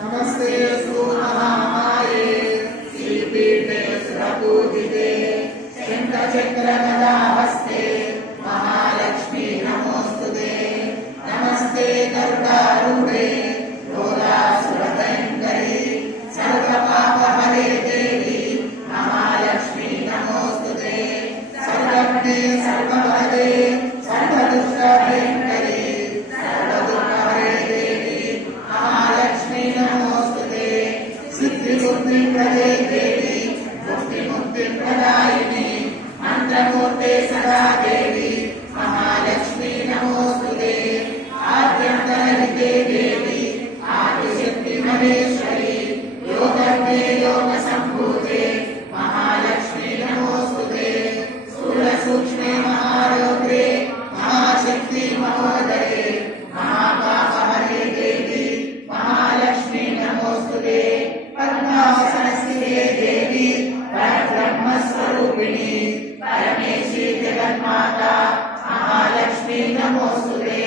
नमस्तेस्तु महामाये श्रीपीठे सुरपूजिते शङ्खचक्रगदाहस्ते महालक्ष्मी नमोस्तुते। नमस्ते गरुडारूढे लोलासुरभयङ्करी सर्वपापहरे देवी महालक्ष्मी नमोस्तुते। सर्वज्ञे सर्ववरदे सर्वदुष्टभयङ्करी सर्वदुःखहरे देवी महालक्ष्मी नमोस्तुते। सिद्धिबुद्धिप्रदे देवी मुक्तिप्रदायिनी मंत्रमूर्ते सदा देवी महालक्ष्मी नमोस्तुते। आद्यन्तरहिते देवी आदिशक्ति महेश्वरी योगज्ञे योगसम्भूते महालक्ष्मी नमोस्तुते। स्थूलसूक्ष्मे महारौद्रे महाशक्ति महोदये महापापहरे देवी महालक्ष्मी नमोस्तुते। पद्मासनस्थिते देवी परब्रह्मस्वरूपिणी परमेशी जगन्माता महालक्ष्मी नमोस्तुते।